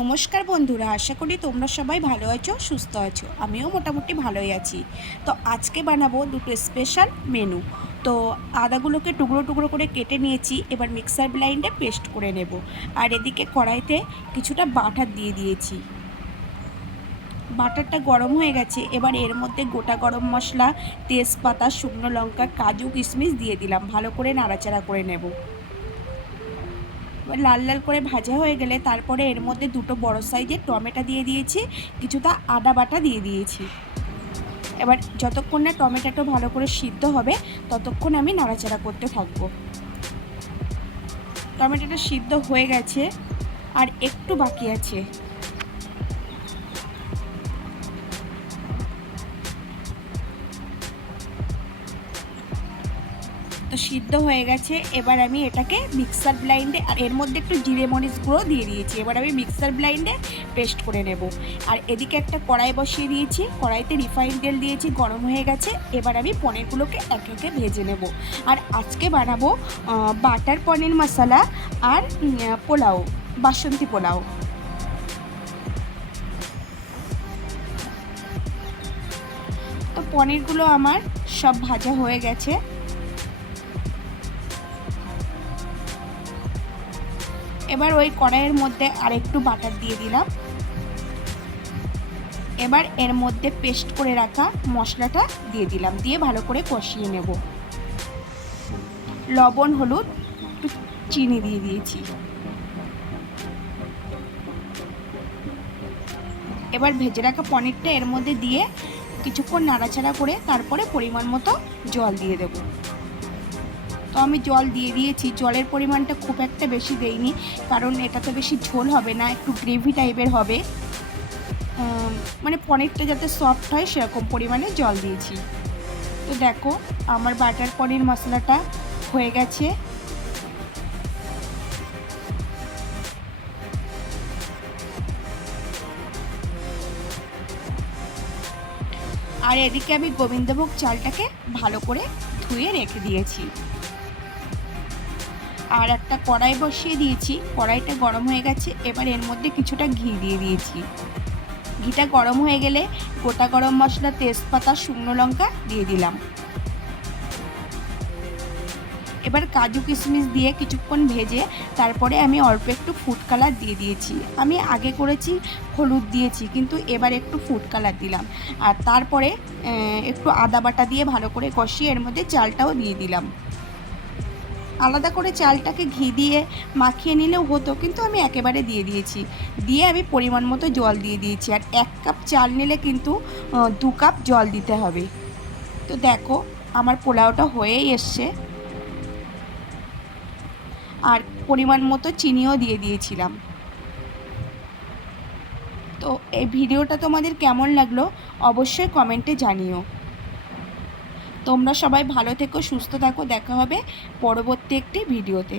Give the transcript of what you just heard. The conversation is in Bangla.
নমস্কার বন্ধুরা, আশা করি তোমরা সবাই ভালো আছো, সুস্থ আছো। আমিও মোটামুটি ভালোই আছি। তো আজকে বানাবো দুটো স্পেশাল মেনু। তো আদাগুলোকে টুকরো টুকরো করে কেটে নিয়েছি, এবার মিক্সার ব্লাইন্ডে পেস্ট করে নেব। আর এদিকে কড়াইতে কিছুটা বাটার দিয়ে দিয়েছি। বাটারটা গরম হয়ে গেছে, এবার এর মধ্যে গোটা গরম মশলা, তেজপাতা, শুকনো লঙ্কা, কাজু, কিশমিশ দিয়ে দিলাম। ভালো করে নাড়াচাড়া করে নেব। লাল লাল করে ভাজা হয়ে গেলে তারপরে এর মধ্যে দুটো বড় সাইজের টমেটো দিয়ে দিয়েছি, কিছুটা আদা বাটা দিয়ে দিয়েছি। এবার যতক্ষণ না টমেটোটা ভালো করে সিদ্ধ হবে ততক্ষণ আমি নাড়াচাড়া করতে থাকবো। টমেটোটা সিদ্ধ হয়ে গেছে, আর একটু বাকি আছে। তো সিদ্ধ হয়ে গেছে, এবার আমি এটাকে মিক্সার ব্লাইন্ডে, আর এর মধ্যে একটু জিরে মরিচ গুঁড়ো দিয়ে দিয়েছি। এবার আমি মিক্সার ব্লাইন্ডে পেস্ট করে নেব। আর এদিকে একটা কড়াই বসিয়ে দিয়েছি, কড়াইতে রিফাইন তেল দিয়েছি, গরম হয়ে গেছে। এবার আমি পনিরগুলোকে একে একে ভেজে নেব। আর আজকে বানাবো বাটার পনির মশলা আর পোলাও, বাসন্তী পোলাও। তো পনিরগুলো আমার সব ভাজা হয়ে গেছে। এবার ওই কড়াইয়ের মধ্যে আরেকটু বাটার দিয়ে দিলাম। এবার এর মধ্যে পেস্ট করে রাখা মশলাটা দিয়ে দিলাম, দিয়ে ভালো করে কষিয়ে নেব। লবণ, হলুদ, একটু চিনি দিয়ে দিয়েছি। এবার ভেজে রাখা পনিরটা এর মধ্যে দিয়ে কিছুক্ষণ নাড়াচাড়া করে তারপরে পরিমাণ মতো জল দিয়ে দেব। তো আমি জল দিয়ে দিয়েছি। জলের পরিমাণটা খুব একটা বেশি দেইনি, কারণ এটাতে বেশি ঝোল হবে না, একটু গ্রেভি টাইপের হবে। মানে পনিরটা যাতে সফট হয় সেরকম পরিমাণে জল দিয়েছি। তো দেখো আমার বাটার পনির মশলাটা হয়ে গেছে। আর এদিকে আমি গোবিন্দভোগ চালটাকে ভালো করে ধুয়ে রেখে দিয়েছি। আর একটা কড়াই বসিয়ে দিয়েছি, কড়াইটা গরম হয়ে গেছে। এবার এর মধ্যে কিছুটা ঘি দিয়ে দিয়েছি। ঘিটা গরম হয়ে গেলে গোটা গরম মশলা, তেজপাতা, শুকনো লঙ্কা দিয়ে দিলাম। এবার কাজু কিশমিশ দিয়ে কিছুক্ষণ ভেজে তারপরে আমি অল্প একটু ফুড কালার দিয়ে দিয়েছি। আমি আগে করেছি হলুদ দিয়েছি, কিন্তু এবার একটু ফুড কালার দিলাম। আর তারপরে একটু আদা বাটা দিয়ে ভালো করে কষিয়ে এর মধ্যে চালটাও দিয়ে দিলাম। আলাদা করে চালটাকে ঘি দিয়ে মাখিয়ে নিলেও হতো, কিন্তু আমি একেবারে দিয়ে দিয়েছি। দিয়ে আমি পরিমাণ মতো জল দিয়ে দিয়েছি। আর 1 কাপ চাল নিলে কিন্তু 2 কাপ জল দিতে হবে। তো দেখো আমার পোলাওটা হয়েই এসছে। আর পরিমাণ মতো চিনিও দিয়ে দিয়েছিলাম। তো এই ভিডিওটা তোমাদের কেমন লাগলো অবশ্যই কমেন্টে জানিও। তোমরা সবাই ভালো থেকো, সুস্থ থাকো। দেখা হবে পরবর্তী একটি ভিডিওতে।